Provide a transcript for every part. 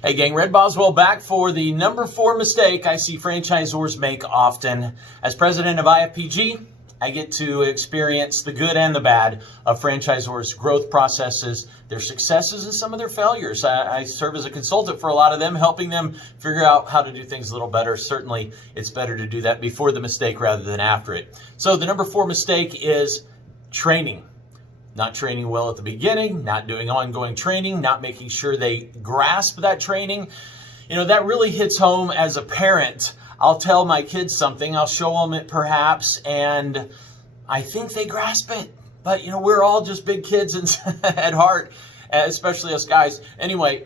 Hey gang, Red Boswell back for the number 4 mistake I see franchisors make often. As president of IFPG, I get to experience the good and the bad of franchisors' growth processes, their successes, and some of their failures. I serve as a consultant for a lot of them, helping them figure out how to do things a little better. Certainly, it's better to do that before the mistake rather than after it. So the number 4 mistake is training. Not training well at the beginning, not doing ongoing training, not making sure they grasp that training. You know, that really hits home as a parent. I'll tell my kids something, I'll show them it perhaps, and I think they grasp it. But, you know, we're all just big kids at heart, especially us guys. Anyway,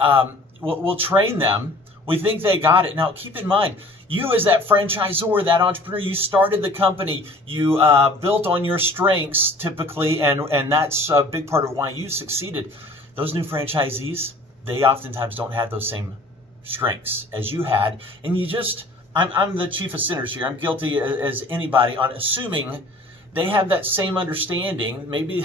we'll train them. We think they got it. Now, keep in mind, you as that franchisor, that entrepreneur, you started the company, you built on your strengths typically, and that's a big part of why you succeeded. Those new franchisees, they oftentimes don't have those same strengths as you had, and you just, I'm the chief of sinners here. I'm guilty as anybody on assuming they have that same understanding, maybe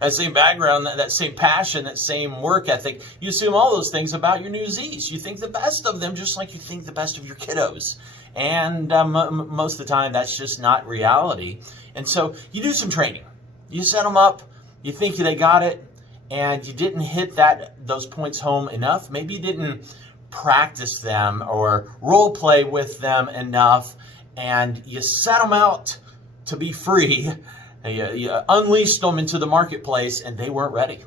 that same background, that same passion, that same work ethic. You assume all those things about your new Z's. You think the best of them just like you think the best of your kiddos. And most of the time, that's just not reality. And so you do some training. You set them up. You think they got it, and you didn't hit those points home enough. Maybe you didn't practice them or role play with them enough, and you set them out to be free. You unleashed them into the marketplace and they weren't ready.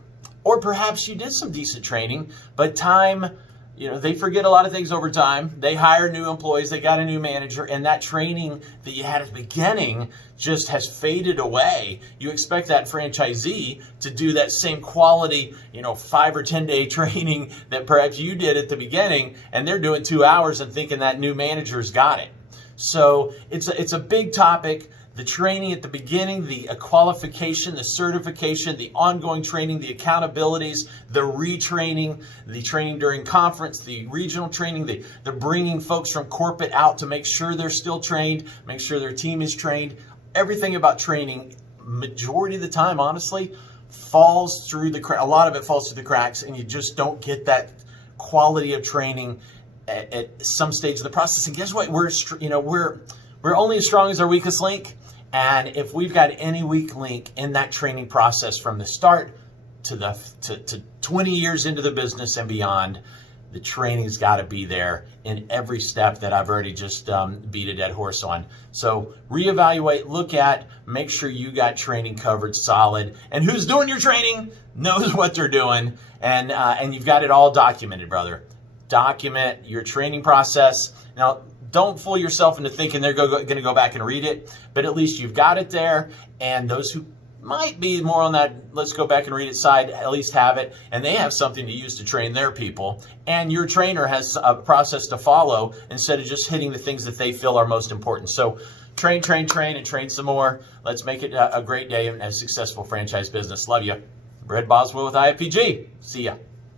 Or perhaps you did some decent training, but time, you know, they forget a lot of things over time. They hire new employees, they got a new manager, and that training that you had at the beginning just has faded away. You expect that franchisee to do that same quality, 5 or 10 day training that perhaps you did at the beginning, and they're doing 2 hours and thinking that new manager's got it. So it's a big topic. The training at the beginning, the qualification, the certification, the ongoing training, the accountabilities, the retraining, the training during conference, the regional training, the bringing folks from corporate out to make sure they're still trained, make sure their team is trained. Everything about training, majority of the time, honestly, falls through the cracks. A lot of it falls through the cracks, and you just don't get that quality of training at some stage of the process. And guess what? We're only as strong as our weakest link. And if we've got any weak link in that training process from the start to 20 years into the business and beyond, the training's got to be there in every step that I've already just beat a dead horse on. So reevaluate, look at, make sure you got training covered solid. And who's doing your training knows what they're doing. And you've got it all documented, brother. Document your training process. Now, don't fool yourself into thinking they're going to go back and read it, but at least you've got it there. And those who might be more on that let's go back and read it side at least have it, and they have something to use to train their people. And your trainer has a process to follow instead of just hitting the things that they feel are most important. So train, and train some more. Let's make it a great day and a successful franchise business. Love you. Red Boswell with IFPG. See ya.